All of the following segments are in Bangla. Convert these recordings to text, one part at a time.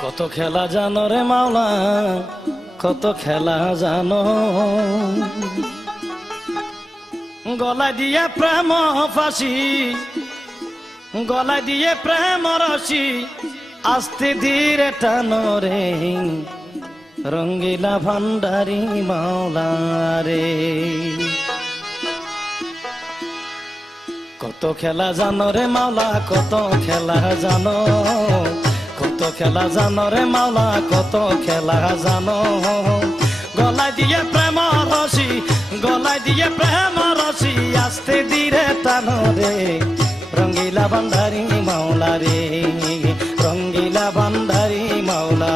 কত খেলা জানো রে মাওলা, কত খেলা জানো, গলায় দিয়ে প্রেম ফাঁসি, গলায় দিয়ে প্রেম রশি, আস্তে ধীরে টানো রে রঙ্গিলা ভান্ডারি মাওলা রে। কত খেলা জানো রে মাওলা, কত খেলা জানো, কত খেলা জানো রে মাওলা, কত খেলা জানো, গলায় দিয়ে প্রেম রশি, গলায় দিয়ে প্রেম রশি, আস্তে ধীরে টানো রে রঙ্গিলা ভান্ডারি মাওলা রে, রঙ্গিলা ভান্ডারি মাওলা।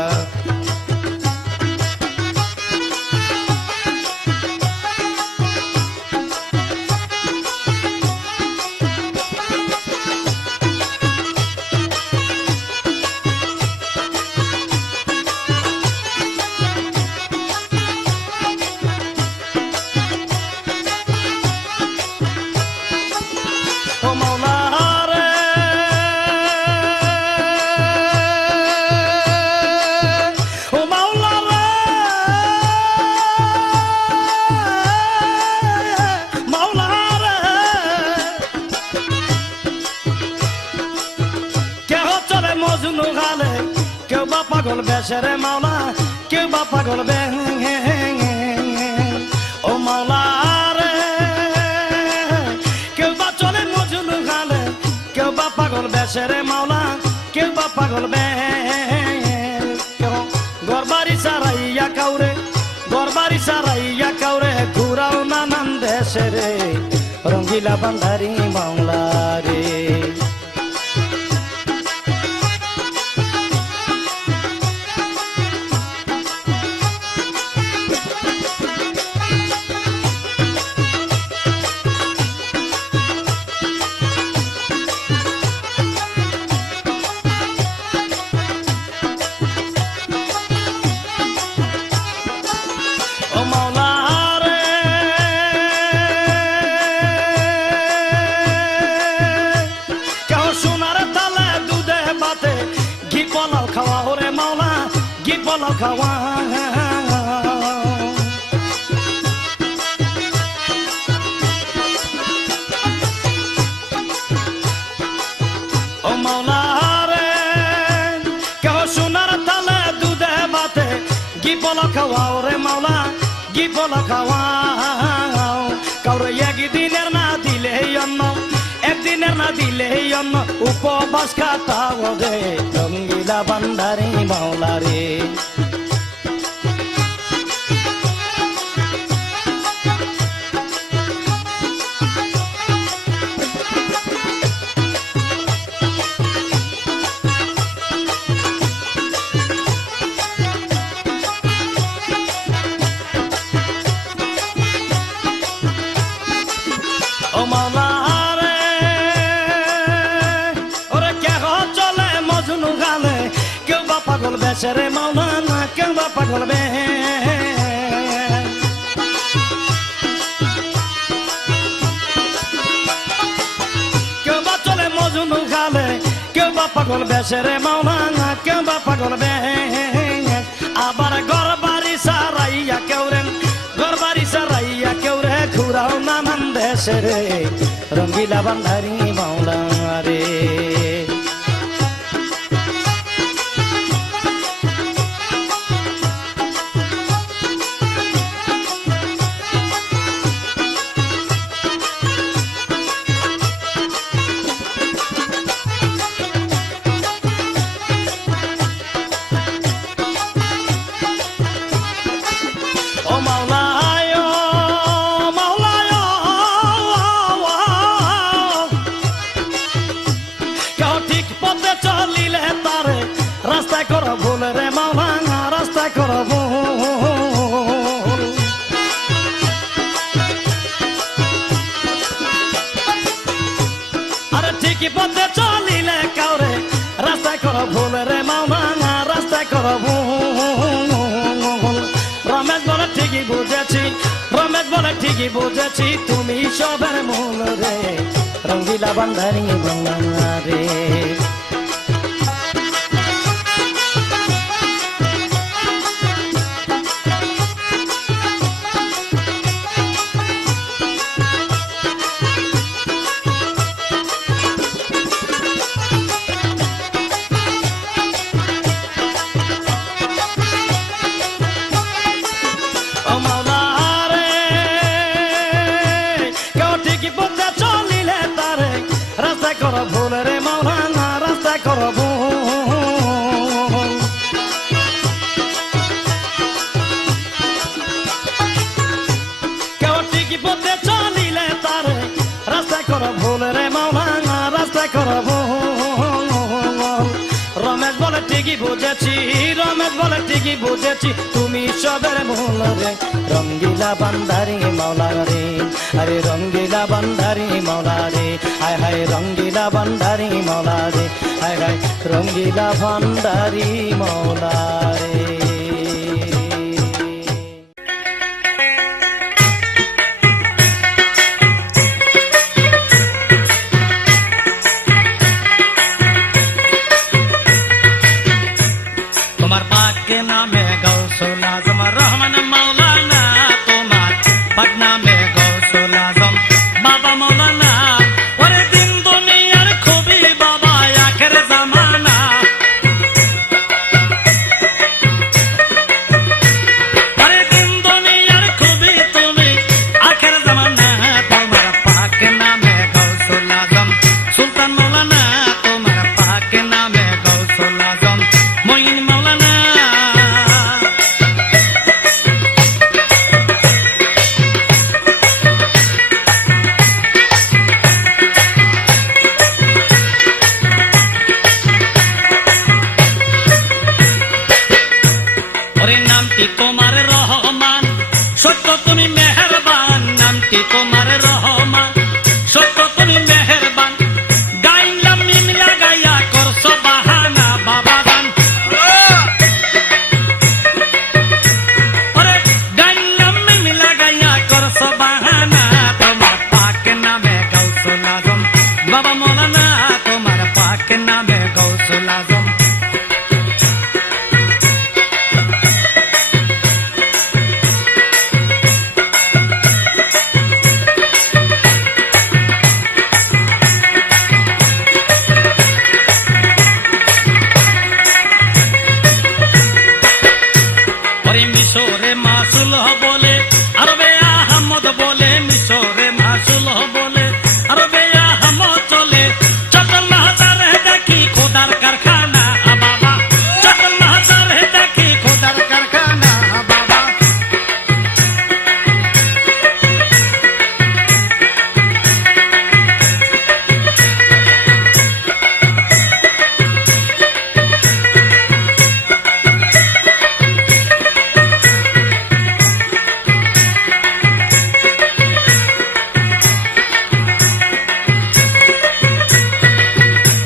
কেউ বা পাগল বেশেরে মাওলা, কেউ বা পাগল বে ও মাওলা রে, কেউ বা চলে মজনু গালে, কেউ বা পাগল বেশেরে মাওলা, কেউ বা পাগল বে, কেউ গরবারি সারাইয়া কাউরে, গরবারি সারাইয়া কাউরে, ঘুরাও নানান দেশে রে রঙ্গিলা ভান্ডারি মাওলা রে। Bolo kawa o maula re ke sonar tale dude bate gi bolo kawa re maula gi bolo kawa kaure yegi diner na dile yonno একদিনের না দিলে অন্য উপবাস কাটাও রে রঙ্গিলা ভান্ডারি মাওলা রে। ও মাওলা পাগল বেশেরে মাওলা না, কেউ বা পাগল বে, কেউ বা চলে মজনু গালে, কেউ বা পাগল বেশেরে মাওলা না, কেউ বা পাগল বে, আবার গরবারি সারাইয়া কেউ রে, গরবারি সারাইয়া কেউ রে, ঘুরাও নানান দেশে রে রঙ্গিলা ভান্ডারি মাওলা রে। ঠিকই পথে চলিলে কাউরে রাস্তায় করো ভুল রে মাওলানা, রাস্তায় করো ভুল। রমেশ বলে ঠিকই বুঝেছি, রমেশ বলে ঠিকই বুঝেছি, তুমি সবের মূল রে রঙ্গিলা বান্ধারি বাংলা রে। ভুল রে মাওলানা, রাস্তায় করো ভুল। কেউ ঠিকই পথে চলিলে তার রাস্তায় করো ভুল রে মাওলানা, রাস্তায় করো ভুল। রমেশ বলে ঠিকই বুঝেছি, রমেশ বলে ঠিকই বুঝেছি, তুমি সবের ভুল রে রঙ্গিলা বান্ধারি মাওলা রে। আরে রঙ্গিলা বান্ধারি মাওলা রে, হায় হায় রঙ্গিলা বান্ধারি মাওলা রে, হায় হায় রঙ্গিলা বান্ধারি মাওলা রে। তোমার পাকে নামে গৌসুল আজম রহমান মাওলানা, তোমার পাক নামে গৌসুল আজম বাবা মাওলানা। ওরে দিন দুনিয়ার খুবই বাবা আখের জামানা, ওরে দিন দুনিয়ার খুবই তুমি আখের জামানা। তোমার পাক নামে গৌসুল আজম সুলতান মাওলানা, তোমার পাক নামে গৌসুল আজম মঈন মাওলানা। ওরে নামটি তোমার রহমান, সত্য তুমি মেহেরবান, নামটি তোমার রহমান, সত্য তুমি মেহেরবান। গাইলাম মিম লাগাইয়া করছো বাহানা বাবা গান, ওরে গাইলাম মিম লাগাইয়া করছো বাহানা। তোমার পাক নামে গৌসুল আজম বাবা মাওলানা, তোমার পাক নামে গৌসুল আজম। ওরে মিশরে মাসুল বলে আরবে আহমদ বলে, মিশরে মাসুল বলে আরবে আহমদ চলে। চটল মাহজারে দেখি খোদার কারখানা বাবা, চটল মাহজারে দেখি খোদার কারখানা বাবা।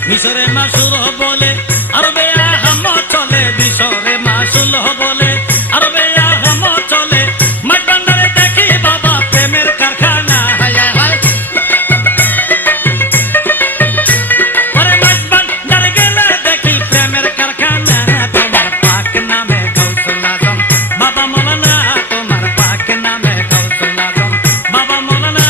মিশরে মাসুল বলে আরবে আহমদ চলে, মিশরে মাসুল বলে আরবে আহমদ চলে। মাঠ ভান্ডারে দেখি বাবা প্রেমের কারখানা, হায় হায়। ওরে মাঠ ভান্ডারে গেলে দেখি প্রেমের কারখানা। তোমার পাক নামে গৌসুল আজম বাবা মাওলানা, তোমার পাক নামে গৌসুল আজম বাবা মাওলানা।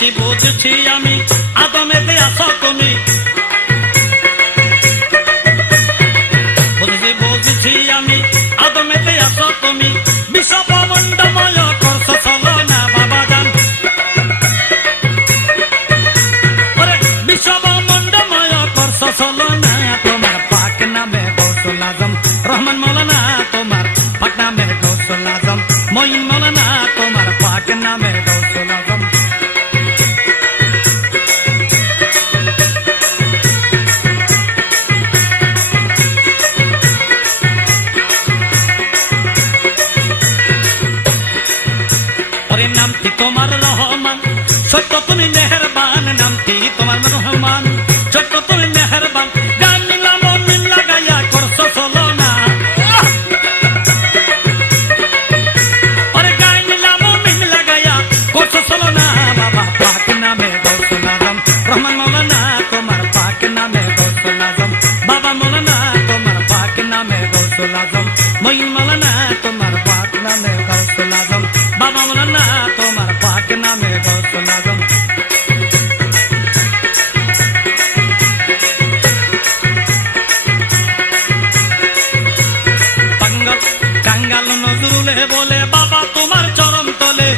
বুঝেছি বুঝেছি আমি আদমেতে আসো তুমি, বুঝেছি বুঝেছি আমি আদমেতে আসো তুমি, বিশ্ব ব্রহ্মাণ্ডময় করছো ছলনা বাবা জান, বিশ্ব ব্রহ্মাণ্ডময় করছো ছলনা, তোমার পাক নামে গৌসুল আজম রহমান মৌলানা, তোমার পাক নামে গৌসুল আজম মঈন মৌলানা, তোমার পাক নামে গৌসুল আজম। নামটি তোমার রহমান, সত্য তুমি মেহেরবান, নামটি তোমার রহমান, সত্য তুমি মেহেরবান, গান নিলাম মিল লাগাইয়া করছো ছলনা, গান নিলাম মিল লাগাইয়া করছো ছলনা, বাবা পাক নামে গৌসুল আজম রহমান মৌলানা, তোমার পাক নামে গৌসুল আজম, বাবা মৌলানা তোমার পাক নামে গৌসুল আজম, মঈন মৌলানা তোমার পাক নামে গৌসুল আজম, বাবা মৌলানা তোমার পাক নামে গৌসুল আজম। কাঙ্গাল নজরুলে বলে বাবা তোমার চরণ তলে,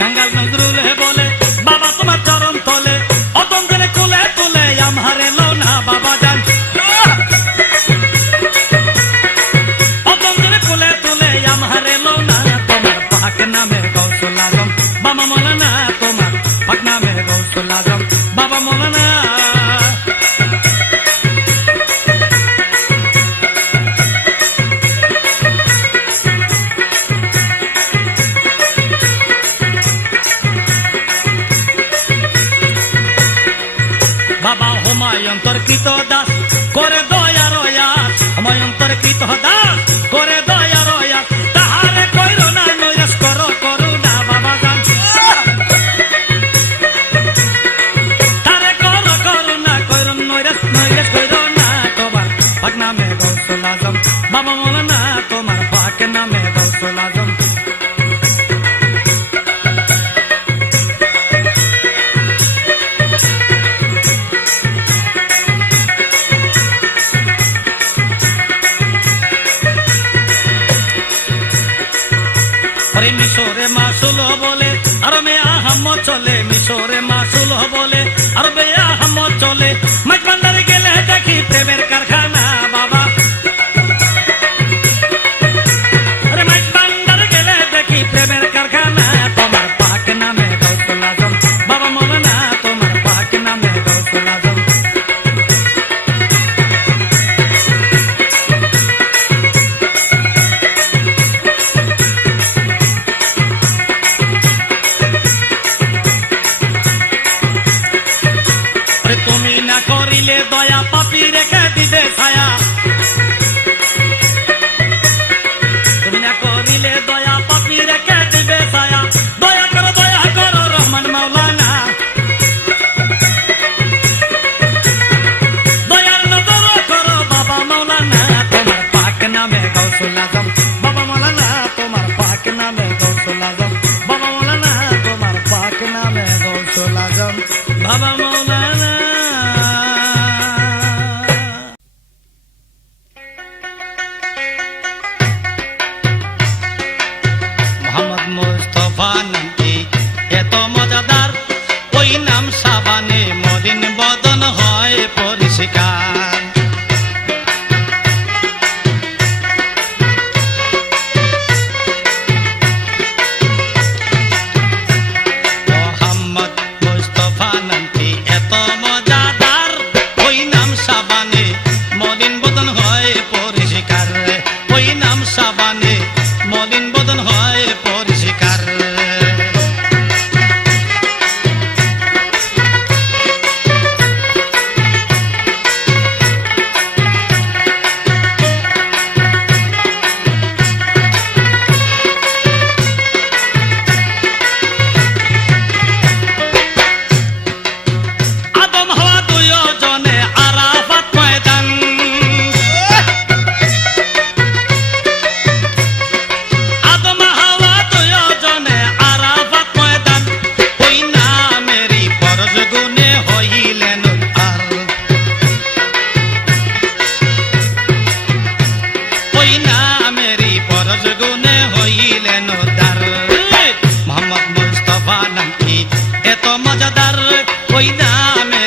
কাঙ্গাল নজরুলে বলে বাবা তোমার চরণ তলে, অতন দিনে কোলে তুলে আমারে লো না বাবা জান, অতন দিনে কোলে তুলে আমারে লো না, তোমার পাক নামে গৌসুল আজম, বাবা মৌলানা তোমার পাক নামে গৌসুল আজম, বাবা মৌলানা। বাবা হুমায়ুন্তর্কৃত দাস করে দয়া রয়াস, হুমায়ুন্তর্কৃত দাস করে দয়া রয়াস, তাহারে কইর না নৈরাস করো করুণা বাবা জান, তারে করো করুণা কইর নৈরাস নৈরাস কইর না, তোমার পাক নামে গৌসুল আজম, বাবা মৌলানা তোমার পাক নামে গৌসুল আজম। মিশরে মাসুল বলে আরবে আহমদ চলে, মিশরে মাসুল বলে আরবে আহমদ চলে, মাইক বান্দারে গেলে দেখি প্রেমের কারখানা বাবা, মাইক বান্দারে গেলে দেখি প্রেমের কারখানা, তোমার পাক নামে গৌসুল আজম, বাবা মৌলানা তোমার পাক নামে গৌসুল আজম। তুমি না করিলে দয়া পাপি রেখে দিবে ছায়া, তুমি না করিলে দয়া পাপি রেখে দিবে ছায়া, দয়া করো রহমান মৌলানা, দয়ার নজর করো বাবা মৌলানা, তোমার পাক নামে গৌসুল আজম, বাবা মৌলানা তোমার পাক নামে গৌসুল আজম, বাবা মৌলানা তোমার পাক নামে গৌসুল আজম, বাবা মৌলানা। মুস্তফা নামটি এত মজাদার, ওই নাম সাবানে মলিন বদন হয় পরিষ্কার, মোহাম্মদ মুস্তফা নামটি এত মজাদার, ওই নাম সাবানে মলিন বদন হয় পরিষ্কার, ওই নাম সাবানে মলিন বদন হয় পরিষ্কার। আদম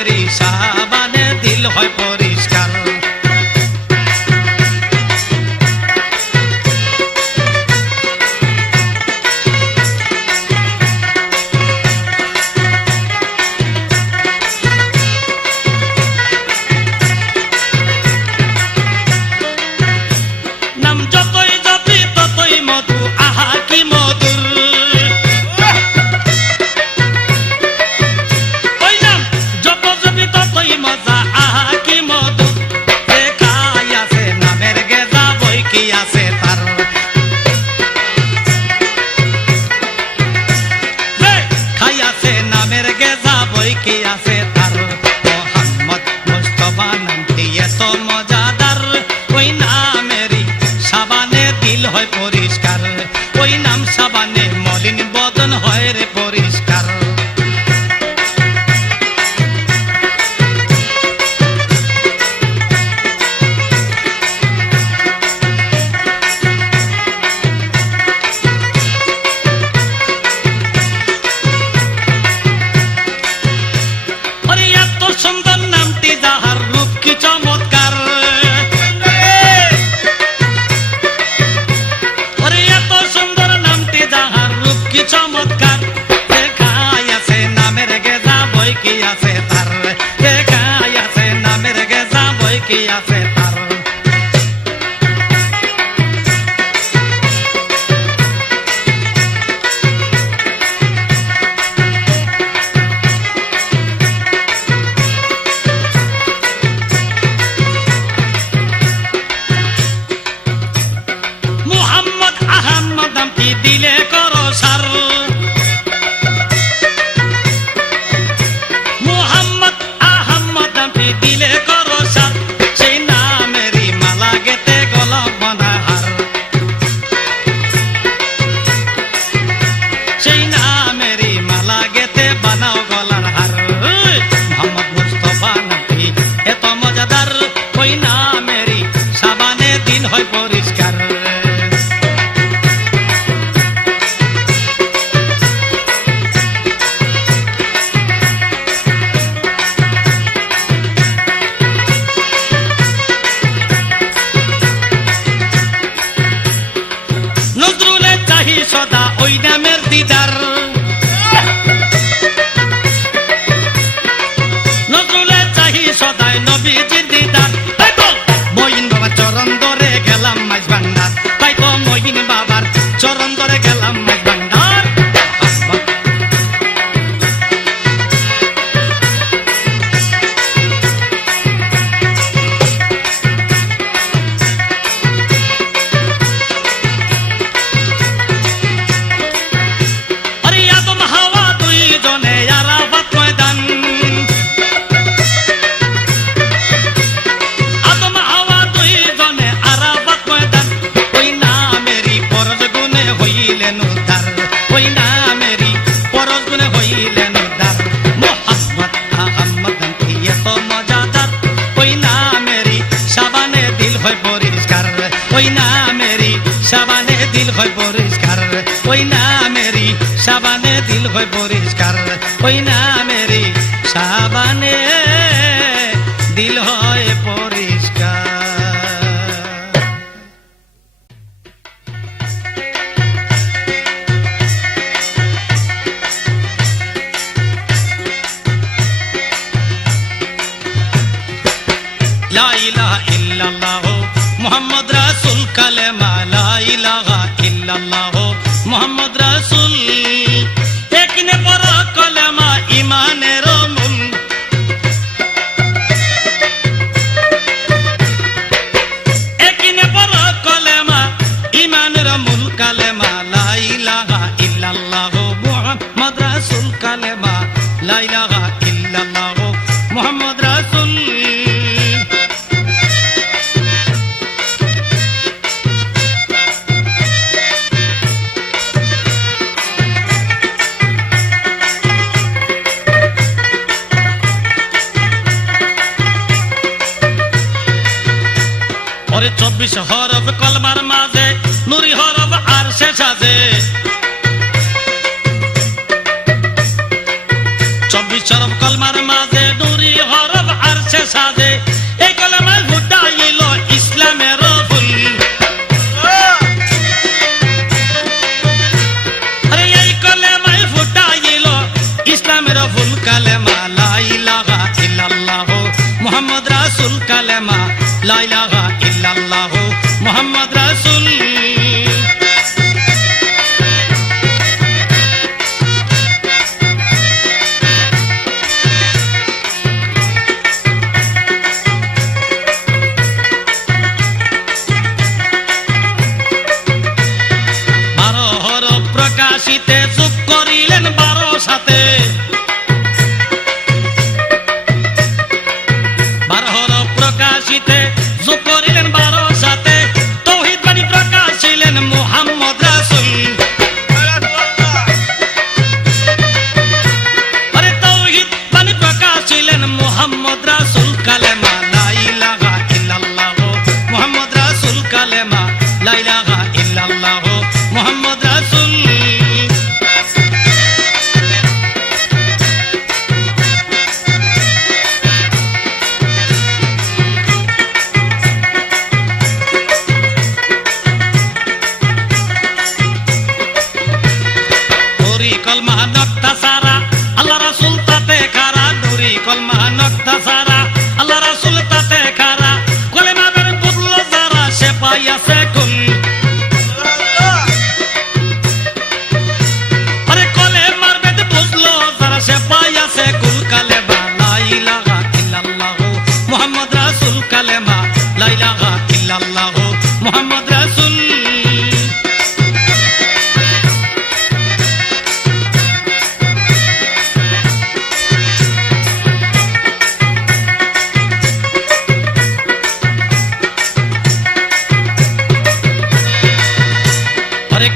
মেরি সাবানে দিল হয় পরিষ্কার। নাম যতই জপি ততই মধু, আহা কি মধুর। ওই নাম যত জপি ততই মজা, আহা কি মধু। খাই আছে নামের গেদা, বই কি আছে তার। খাই আছে নামের গেদা, বই কি আছে তার। মোহাম্মদ মুস্তাফা নামটি এত মজাদার, ওই নামেরই সাবানে দিল হয় পরিষ্কার। ওই নাম সাবানে মলিন বদন হয় রে পরিষ্কার। ওরে এত সুন্দর নামটি যাহার, রূপ কি চমৎকার। ওরে এত সুন্দর নামটি যাহার, রূপ কি চমৎকার। খাই আছে নামের গেদা, বই কি আছে তার। খাই আছে নামের গেদা, বই কি আছে তার। মুহাম্মদ আহমদ নামটি দিলে করো সার। মুহাম্মদ আহমদ নামটি দিলে করো সার। সেই নামেরই মালা গেতে গলা বাঁধার। সেই নামেরই মালা গেতে বানাও গলার হার। মোহাম্মদ মুস্তাফা নামটি এত মজাদার, ওই নামেরই সাবানে দিল হয় পরিষ্কার। নজরুলে চাহি সদা ওই নামের দিদার। নজরুলে চাহি সদাই নবীজির দিদার। তাই তো মঈন বাবার চরণ ধরে গেলাম মাইজ ভান্ডার। তাই তো মঈন বাবার চরণ ধরে গেলাম মাইজ ভান্ডার। আরে আদম হাওয়া দুইজনে আরাফাত ময়দান। আদম হাওয়া দুইজনে আরাফাত ময়দান। ওই নামেরই পরশ গুণে হইলেন উদ্ধার। ওই নামেরই পরশ গুণে হইলেন উদ্ধার। মোহাম্মদ আহমদ নামটি এত মজাদার, ওই নামেরই সাবানে দিল হয় পরিষ্কার। ওই নামেরই সাবানে দিল হয় পরিষ্কার। ওই নামেরই সাবানে দিল হয় পরিষ্কার। ওই নামেরই সাবানে দিল হয় পরিষ্কার। লা ইলাহা ইল্লাল্লাহ মুহাম্মদ রাসূল কালেমা। লা ইলাহা ইল্লাল্লাহ মুহাম্মদ রাসূল। একনে পর কলেমা ইমানের মূল। একনে পর কলেমা ইমানের মূল কালেমা। লা ইলাহা ইল্লাল্লাহ মুহাম্মদ রাসূল কালেমা। লা ইলাহা ইল্লাল্লাহ মুহাম্মদ রাসূল। ওরে 24 হরফ কলমার মাঝে, নুরি হরফ আর শেষ আছে। 24 হরফ কলমার মাঝে, নুরি লা ইলাহা ইল্লাল্লাহ মুহাম্মদ রাসূল। প্রকাশিতে যোগ করিলেন 12 সাথে, 12 প্রকাশিতে যোগ করিলেন 12 সাথে, তাওহীদ বাণী প্রকাশিলেন মুহাম্মদ রাসূল। আরে তাওহীদ বাণী প্রকাশিলেন মুহাম্মদ রাসূল। কালেমা লা ইলাহা ইল্লাল্লাহ মুহাম্মদ রাসূল, কালেমা লা ইলাহা ইল্লাল্লাহ মুহাম্মদ রাসূল। কলমা নক্তা সারা আল্লাহ রাসূল তাতে খারা, নুরি কলমা নক্তা সারা আল্লাহ রাসূল তাতে খারা, কলেমা বের বুঝলো যারা সে পাইয়াছে কুল। আরে কলেমার বেদ বুঝলো যারা সে পাইয়াছে কুল। কালেমা লা ইলাহা ইল্লাল্লাহ মুহাম্মদ রাসূল, কালেমা লা ইলাহা ইল্লাল্লাহ মুহাম্মদ রাসূল।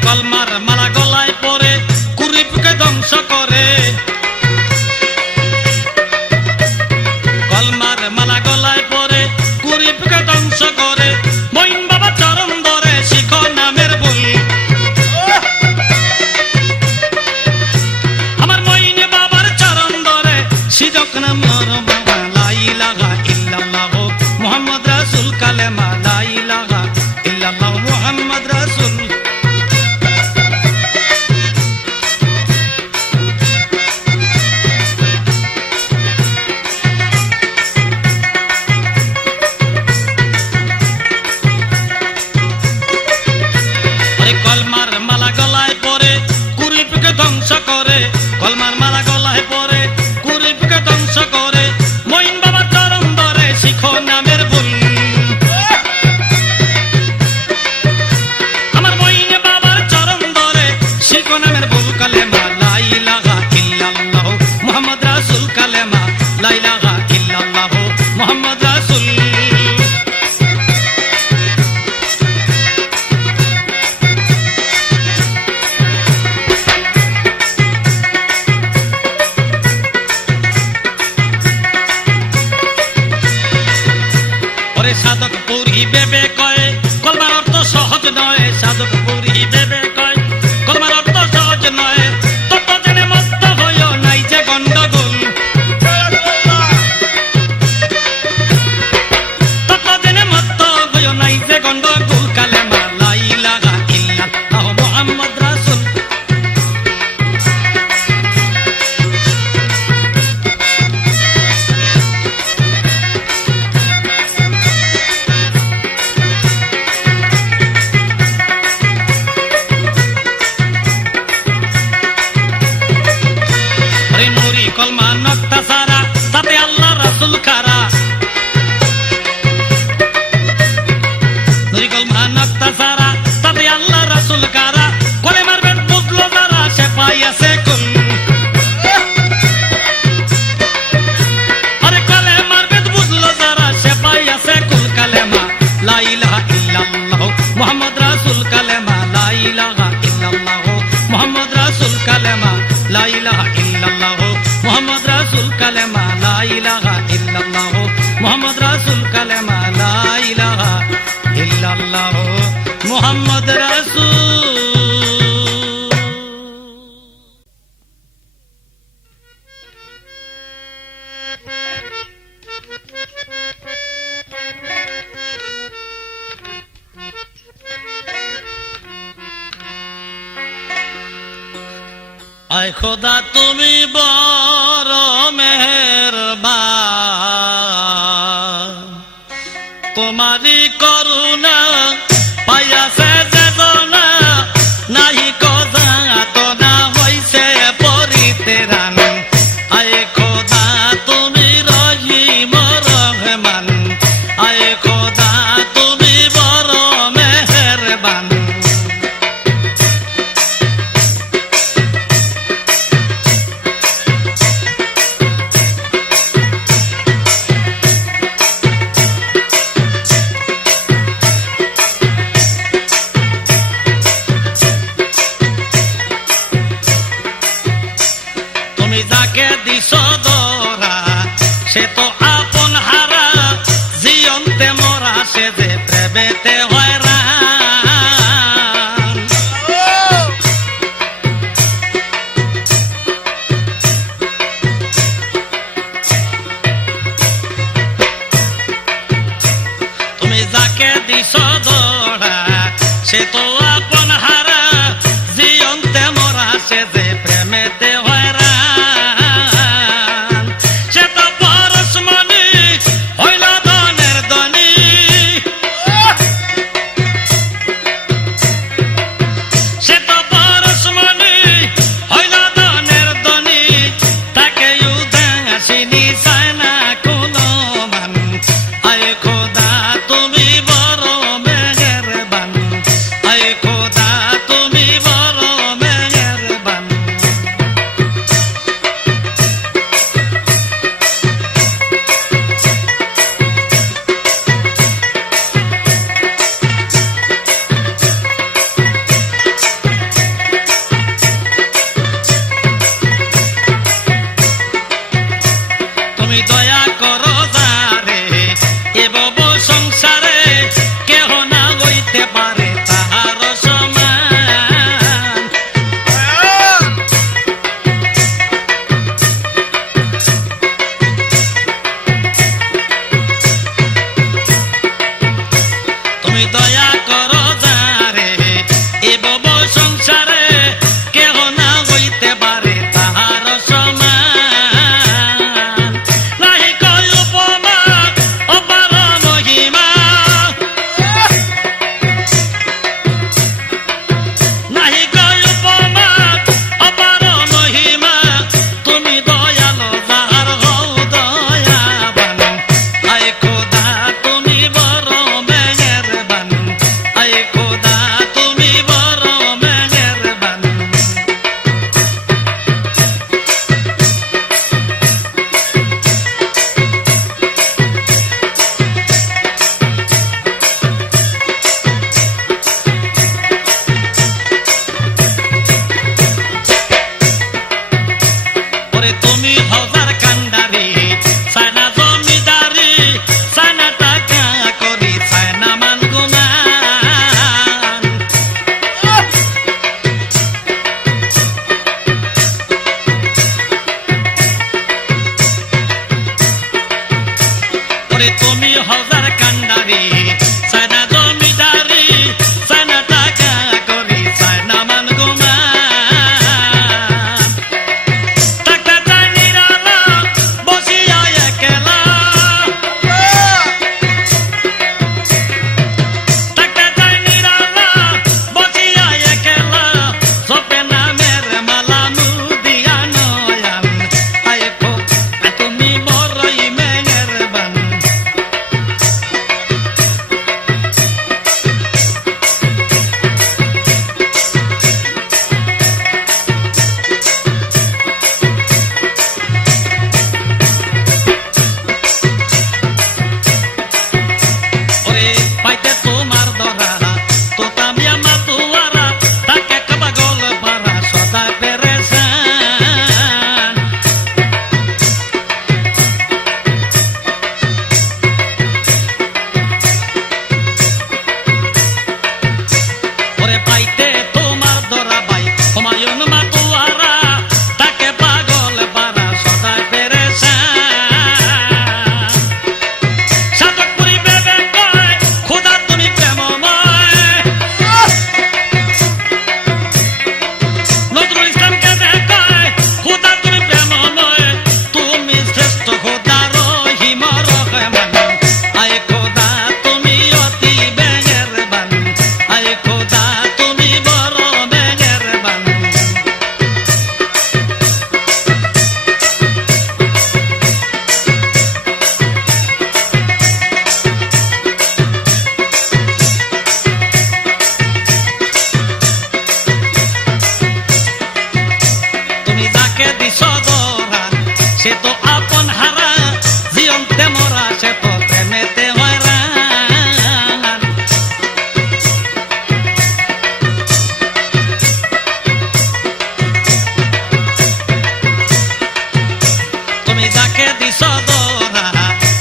কলমার মালা গলায় পরে কুরিপকে ধ্বংস করে, কলমার মালা গলায় পরে কুরিপকে ধ্বংস করে, মঈন বাবা চরণ ধরে শিখো নামের ভুল। আমার মঈন বাবার চরণ ধরে শিখো নামের বাবা। লা ইলাহা ইল্লাল্লাহ মুহাম্মদ রাসূল, কালেমা লা ইলাহা ইল্লাল্লাহ মুহাম্মদ রাসূল। কলমার মালা গলায় পরে কুরিপকে ধ্বংস করে, কলমার মালা গলায় পরে কুরিপকে ধ্বংস করে, মঈন বাবা চরণ ধরে শিখো নামের ভুল। আমার মঈন বাবার চরণ ধরে শিখো নামের ভুল। কালেমা লা ইলাহা ইল্লাল্লাহ মুহাম্মদ রাসূল, কালেমা লা ইলাহা ইল্লাল্লাহ মুহাম্মদ রাসূল। সাধক পুরী বেবে কয় কলমার অর্থ সহজ নয়, সাধক পুরী বেবে কয় কলমার অর্থ সহজ নয়, তত জেনে মস্ত হইও নাই যে গন্ডগোল। তত জেনে মস্ত হইও নাই যে গন্ডগোল। কালেমা লা ইলাহা ইল্লাল্লাহ মুহাম্মদ রাসূল। কলমা নক্তা সারা তাতে আল্লাহ রাসূল খারা, নুরি কলমা নক্তা সারা তাতে আল্লাহ রাসূল খারা, কলেমার বেদ বুঝলো যারা সে পাইয়াছে কুল। আরে কলেমার বেদ বুঝলো যারা সে পাইয়াছে কুল। কালেমা লা ইলাহা ইল্লাল্লাহ মুহাম্মদ রাসূল, কালেমা লা ইলাহা ইল্লাল্লাহ মুহাম্মদ রাসূল, কালেমা লা ইলাহা ইল্লাল্লাহ মুহাম্মদ রাসূল, কালেমা লা ইলাহা ইল্লাল্লাহ মুহাম্মদ রাসূল, কালেমা লা ইলাহা ইল্লাল্লাহ মুহাম্মদ রাসূল। আয় খোদা তুমি বড় মেহেরবান, তোমারি করুণা পাইয়াছে যেদনা নাহি কজা তো না হইছে পরিতে রান আয়ে খোদা তুমি রহিম রহমান আয়ে খোদা তুমি বড় মেহেরবান যাকে দিছ দরা সে তো আপন হারা জিয়ন্তে মরা সে যে প্রেমেতে হয়রান তুমি যাকে দিছ দরা সে তো আপন হারা জিয়ন্তে মরা সে যে প্রেমেতে হয়রান দয়া করো যারে এ বব সংসারে কেহ না হইতে পারে তাহার সমান তুমি দয়া করো যারে এ বব সংসারে কেহ না হইতে পারে তাহার সমান তুমি হজার কান্ডারি সানা জমিদারি সানা টাকা করি সানা মান গুমান ওরে তুমি হজার কান্ডারি সানা জমিদারি সানা টাকা করি সানা মান গুমান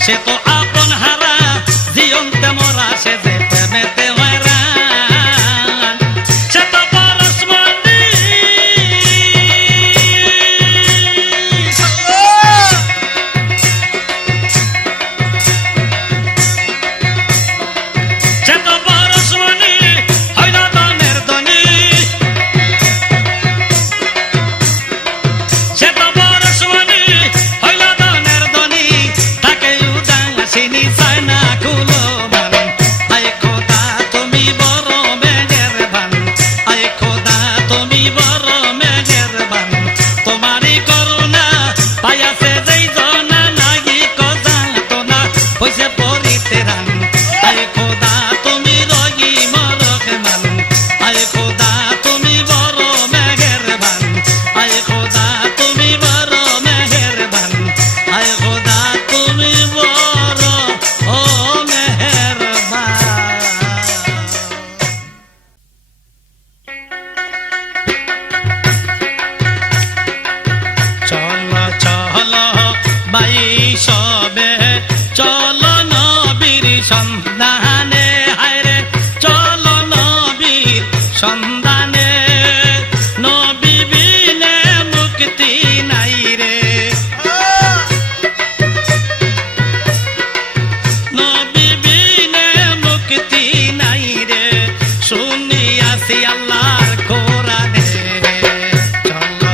সে তো আপন হারা জীবনতে মরা সে যে প্রেমেতে হয়রান সে তো পরশমণি সে তো পরশমণি হইল দনের ধনী সে তো পরশমণি হইল দনের ধনী তাকে উদাসীনী চায় না কুলো বান আয় খোদা তুমি বড় মেহেরবান আয় খোদা তুমি বড় মেহেরবান তোমারই করুণা পাইয়াছে যেই জনা লাগি কজা তো না হইছে পরিতেরান আয় খোদা তুমি রহিম রহমান আয় খোদা তুমি বড় মেহেরবান আয় খোদা তুমি বড় মেহেরবান আয় খোদা তুমি বড় ও মেহেরবান চলো চলো বাই সবে চলো নবীর সন্ধানে হায়রে চলো নবীর সন্ধানে নবী বিনে মুক্তি নাই রে নবী বিনে মুক্তি নাই রে শুনিয়াছি আল্লাহর কোরআনে চলো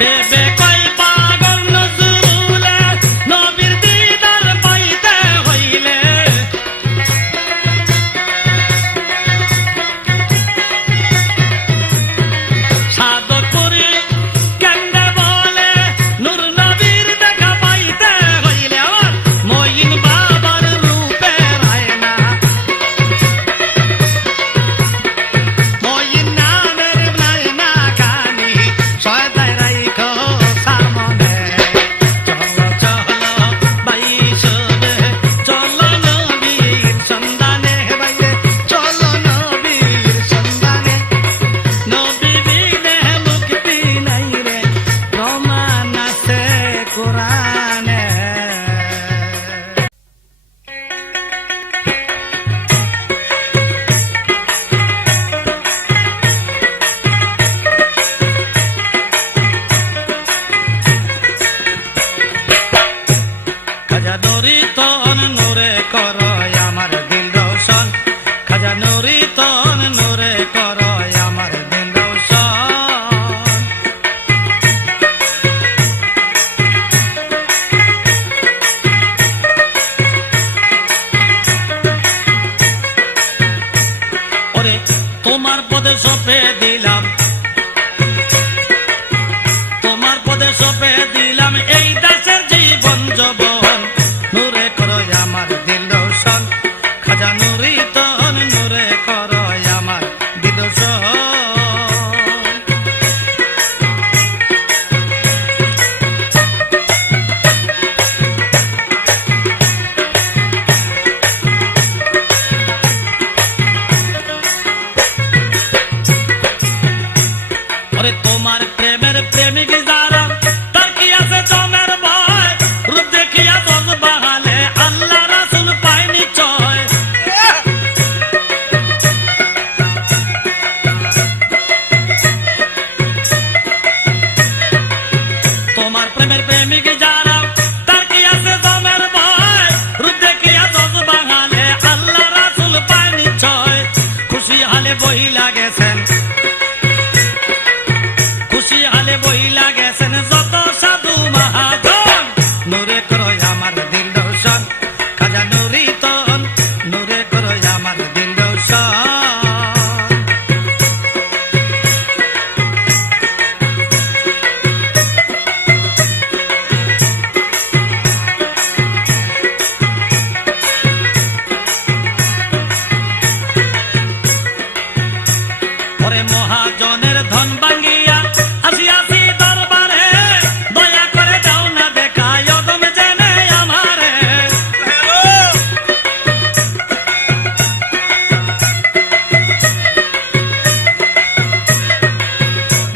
বেবে কই পাগল নজরুলে নবীর দিদার পাইতে হইলে সাধক পুরি কেন্দ্রে বলে নূর নবীর দেখা পাইতে হইলে আমার মঈন বাবার রূপে রায়না মঈন নামের নায়না কানি সদাই রাইখো সামনে চলো চলো বাইশবে চলো নবীর সন্ধানে বাইরে চলো নবীর সন্ধানে নবী বিনে মুক্তি নাই রে প্রমাণ আছে কোরআনে খাজা নুরি তন নূরে করয় আমার দিল রোশন খাজা নুরি তন নূরে করয় আমার দিল রোশন ওরে তোমার পদে সপে দিলাম তোমার পদে সপে দিলাম এই দাসের জীবন যৌবন নূরে করয় আমার দিল রোশন খাজা নুরি তন নূরে করয় আমার দিল রোশন ওরে তোমার প্রেমের প্রেমিক যারা তার কি আছে জমের ভয় রূপ দেখিয়া জজ বাহালে আল্লাহ রাসূল পায় নিশ্চয় তোমার প্রেমের প্রেমিক যারা তার কি আছে জমের ভয় রূপ দেখিয়া জজ বাহালে আল্লাহ রাসূল পায় নিশ্চয় খুশি হালে বহিলা গেছেন খুশি হালে বহিলা গেছেন যত সাধু মহাজন নূরে করয় আমার দিল রোশন খাজা নুরি তন নূরে করয় আমার দিল রোশন ওরে মহাজনের ধন ভাঙ্গিয়া আসি আসি দরবারে দয়া করে দাও না দেখা অদম জেনে আমারে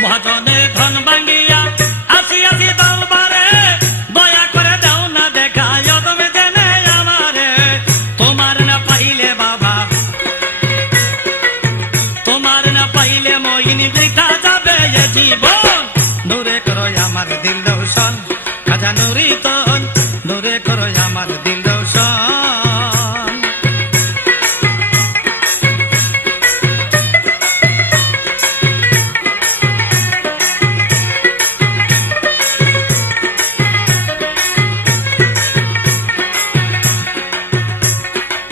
মহাজনের ধন ভাঙ্গিয়া আসি আসি দরবারে দয়া করে দাও না দেখা অদম জেনে আমারে তোমার না পাইলে বাবা তোমার না পাইলে মঈন বৃথা যাবে এ জীবন নূরে করয় আমার দিল রোশন খাজা নুরি তন নূরে করয় আমার দিল রোশন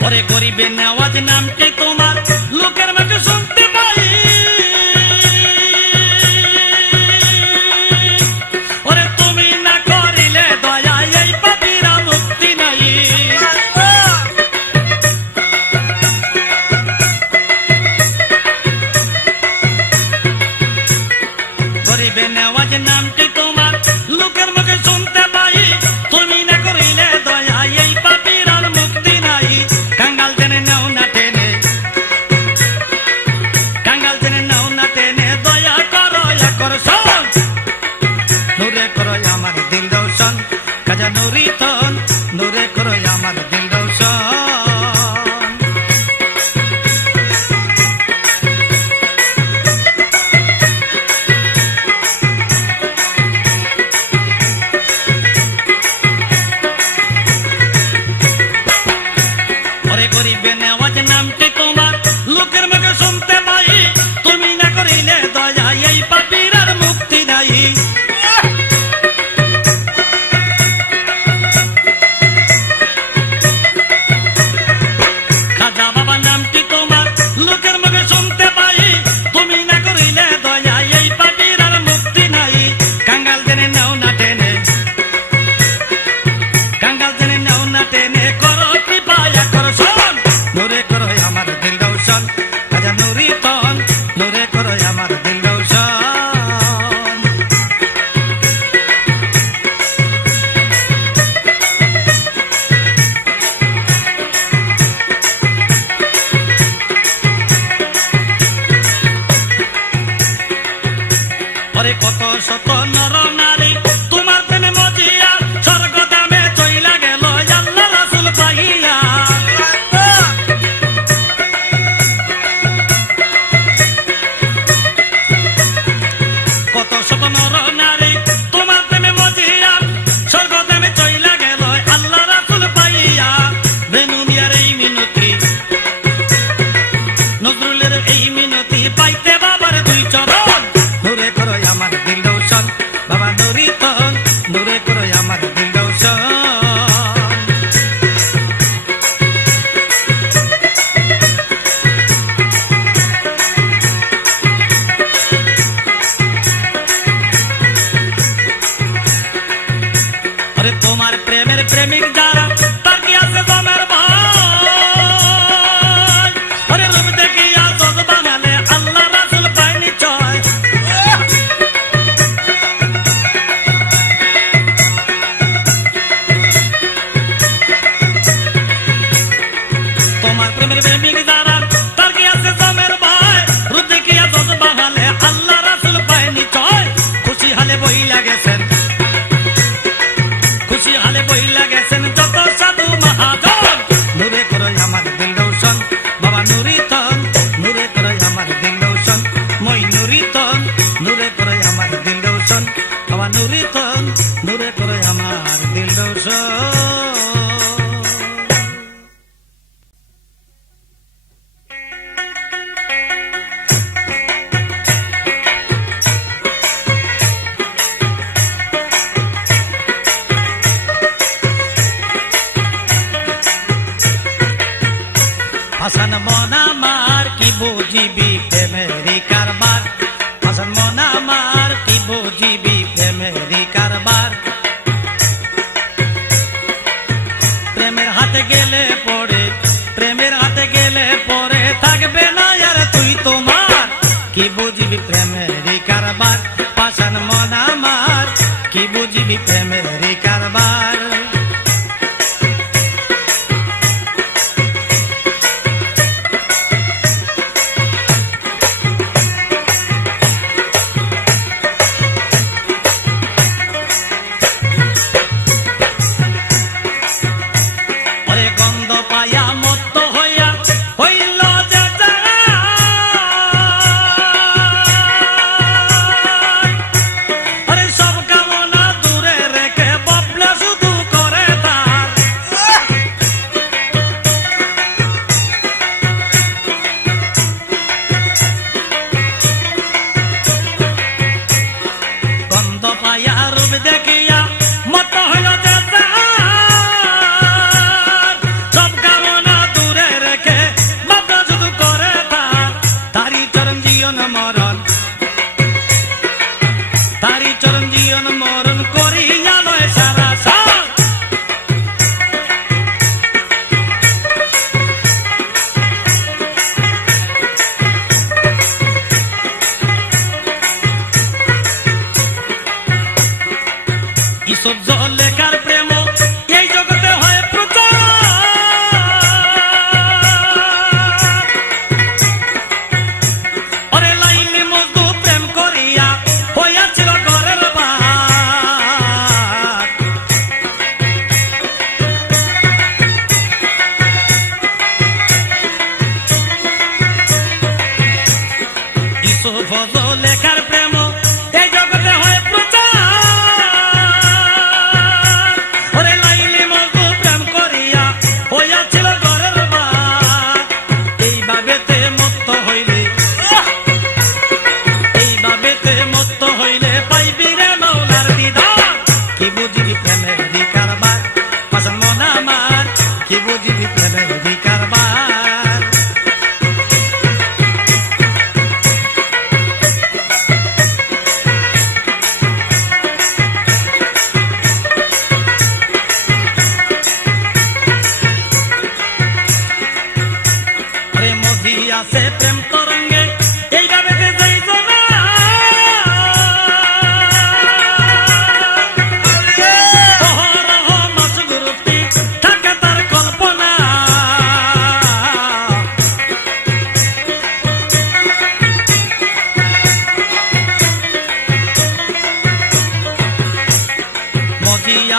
ওরে গরিবের নেওয়াজ নামটি তোমার লোকের মুখে শুনতে পাই ওরে তুমি না করিলে দয়া এই পাপীরা মুক্তি নাই গরিবের নেওয়াজ নামটি তোমার লোকের মুখে শুনতে পাই তুমি না করিলে দয়া এই পাপীরা মুক্তি নাই কাঙ্গাল জেনে নাও না টেনে কাঙ্গাল জেনে নাও না টেনে দয়া করো আকর্ষণ নূরে করয় আমার দিল রোশন খাজা নুরি তন নূরে করয় আমার দিল রোশন শত নর নারী তোমার প্রেমে মজিয়া স্বর্গ দামে চইলা গেল আল্লাহ রাসূল পাইয়া কত শত নর নারী তোমার প্রেমে মজিয়া স্বর্গ দামে চইলা গেল আল্লাহ রাসূল পাইয়া বেনু মিয়ার এই মিনতি নজরুলের এই মিনতি পাইতে বাবার দুই চরণ নূরে করো আমার দিল রোশন বাবা নুরিতন নূরে করো আমার দিল রোশন আরে তোমার প্রেমের প্রেমিক যারা তার কি আছে জমের ভাই আরে রূপ দেখিয়া জজ বানালে আল্লাহ রাসূল পায়নি চয় তোমার প্রেমের প্রেমিক যারা তার কি আছে জমের ভাই রূপ দেখিয়া জজ বানালে আল্লাহ রাসূল পায়নি চয় খুশি হালে বইলা গেছেন খুশি হালে বইলা গেছেন যত সাধু মহাজন নূরে করো আমার দিল রোশন বাবা নুরিতন নূরে করো আমার দিল রোশন মই নুরিতন নূরে করো আমার দিল রোশন বাবা নুরিতন নূরে করো আমার দিল রোশন হাসান মন আমার কি বুঝিবি প্রেমেরি কারবার হাসান মন আমার কি বুঝিবি প্রেমেরি কারবার প্রেমের হাতে গেলে পড়ে থাকবে না আর তুই তোমার কি বুঝিবি প্রেমেরি কারবার হাসান মন আমার কি বুঝিবি প্রেমেরি কারবার লেখার প্রেম এই জগতে হয় প্রচার ওরে লাইনে মজনু প্রেম করিয়া হইয়াছিল ঘরের বাত ইউসুফ লেখার প্রেম এই জগতে হয় প্রচার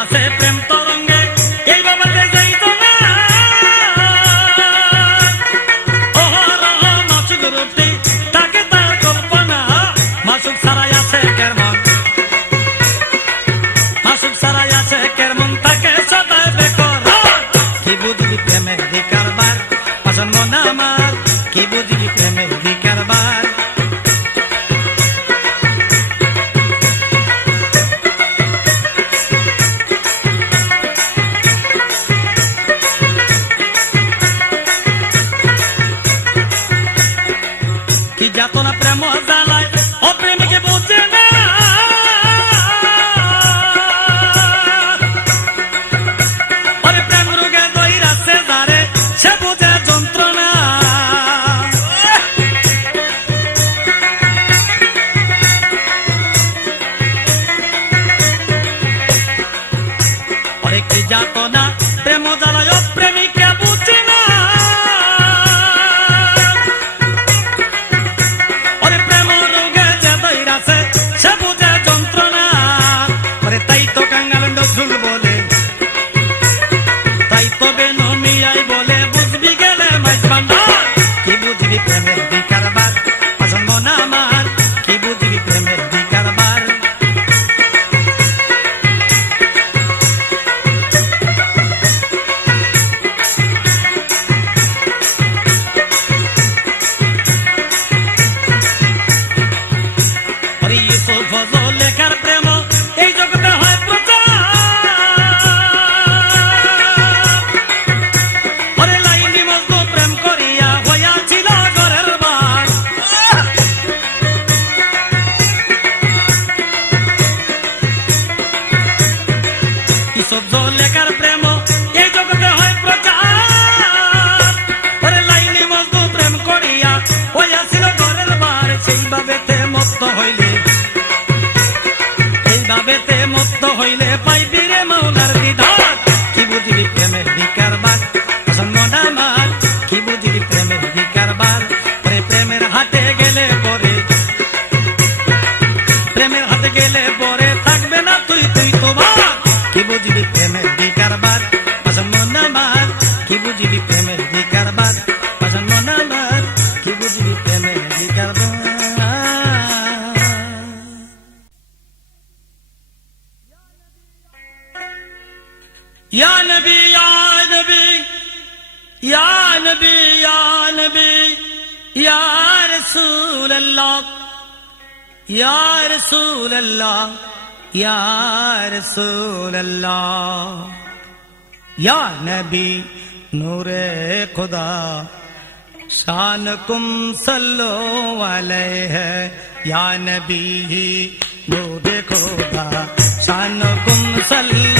আছে প্রেম তরঙ্গে এই বাবাতে যাইতো না মাসুক রূপটি তাকে তার কল্পনা মাসুক ছাড়াই আছে কেমন মাসুক ছাড়াই আছে কেমন তাকে সদায় বেকর কি বুঝলি প্রেমের কারবার আসল মন আমার কি বুঝলি প্রেমের কারবার কি যাত না প্রেম জ্বালায় অপ্রেমিকে বুঝে না আরে প্রেম রোগে দইরাছে যারে সে বুঝে যন্ত্রণা আরে কি যাত না প্রেম জ্বালায় অপ্রেমিকে বুঝে না সে বুঝে যন্ত্রণা আরে তাই তো কাঙ্গাল নজরুল বলে তাই তো বেনমিয়াই বলে বুঝবি গেলে মাইজ ভান্ডার কি বুঝবি প্রেমের কারবার আসল মন আমার কি বুঝবি প্রেমের কারবার লেখার প্রেম এই জগতে হয় প্রচার ওরে লাইনি মজনু প্রেম করিয়া হইয়াছিল ঘরের বার ইসব লেখার প্রেম এই জগতে হয় প্রচার ওরে লাইনি মজনু প্রেম করিয়া হইয়াছিল ঘরের বার সেইভাবে মত্ত হইলে বেতে মুক্ত হইলে পাইবি রে মৌলার দিদার কি বুঝবি প্রেমের কারবার আসল মন আমার কি বুঝবি প্রেমের কারবার প্রেমের হাতে গেলে পরে থাকবে না তুই তোমার কি বুঝবি প্রেমের কারবার আসল মন আমার কি বুঝবি প্রেমের কারবার আসল মন আমার কি বুঝবি প্রেমের কারবার या नबी या नबी या नबी या नबी या रसूल अल्लाह या रसूल अल्लाह या रसूल अल्लाह या नबी नूरे खुदा शानकुम सल्लो अलैहि या नबी नूरे खुदा शानकुम सल्लो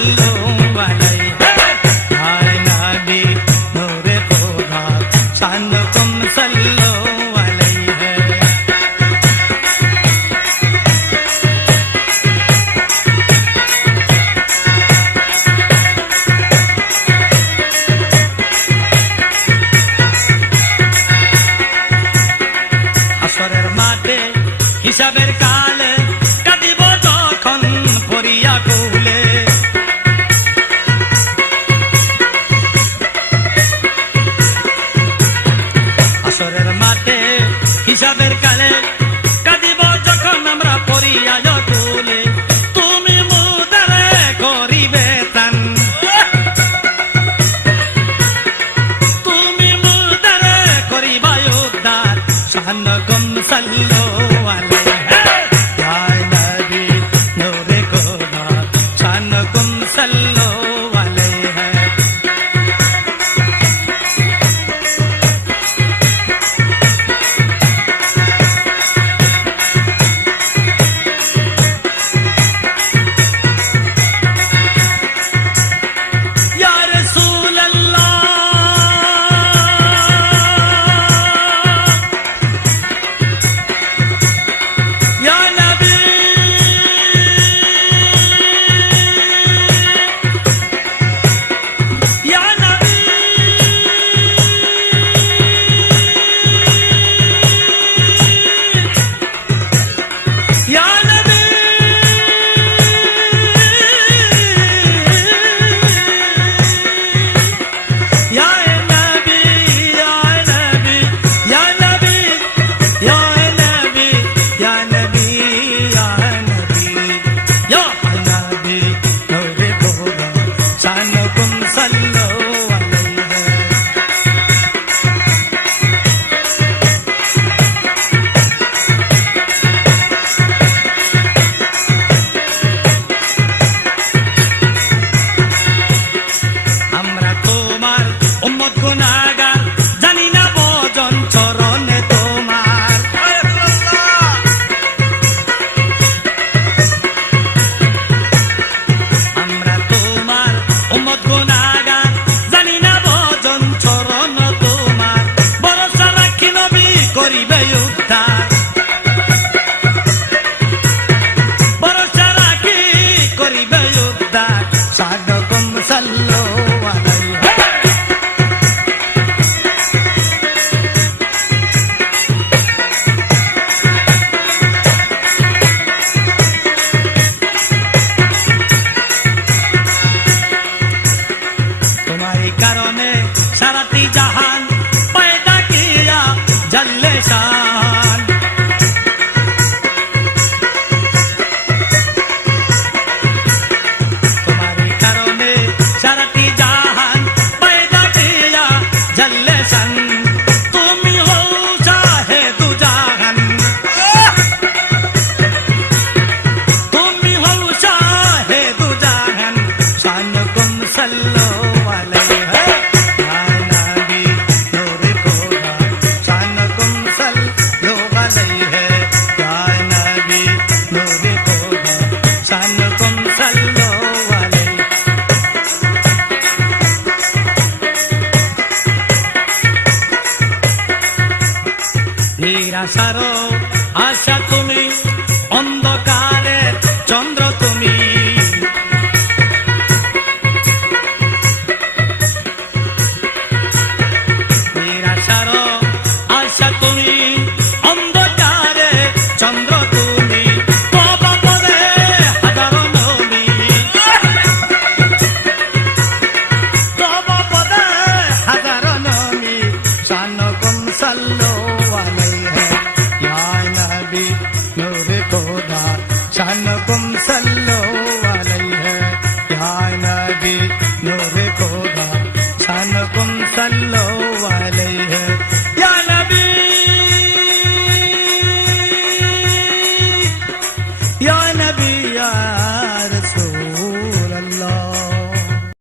सल्लो अलैहि या नबी नूरे खुदा शानुकुम सल्लो अलैहि। আসরের মাঠে হিসাবের কালে কাঁদিব যখন পড়িয়া কুলে, আসরের মাঠে হিসাবের কালে কাঁদিব যখন আমরা পড়িয়া কুলে, তুমি মুদারে করিবে তান, তুমি মুদারে করিবা উদ্ধার শানুকুম সল্লো अलैहि या नबी नूरे खुदा शानुकुम सल्लो अलैहि। या रसूल अल्लाह या नबी या नबी या नबी या नबी या नबी या नबी या नबी या नबी या नबी या नबी नूरे खुदा शानुकुम सल्लो अलैहि। আমরা তোমার উম্মত গুনাহগার, জানি না ভজন চরণে তোমার, আমরা তোমার উম্মত গুনাহগার, জানি না ভজন চরণ তোমার, ভরসা রাখি নবী করিবে উদ্ধার, ভরসা রাখি করিবে উদ্ধার শানুকুম সল্লো अलैहि। तुम्हारी कारणে সারাটি জাহান पैदा किया जल्ले शान, तुम्हारी कारणে সারাটি জাহান पैदा किया जल्ले शान, তুমি হও শাহে দু জাহান, তুমি হও শাহে দু জাহান শানুকুম সল্লো अलैहि या नबी नूरे खुदा शानुकुम सल्लो अलैहि या नबी नूरे खुदा शानुकुम सल्लो अलैहि। নিরাশার আশা তুমি, অন্ধকারের চন্দ্র তুমি, নিরাশার আশা তুমি, অন্ধকারে চন্দ্র তুমি, তবা পদে হাজারো নবী, তবা পদে হাজারো নবী শানুকুম সল্লো अलैहि या नबी नूरे खुदा शानुकुम सल्लो अलैहि या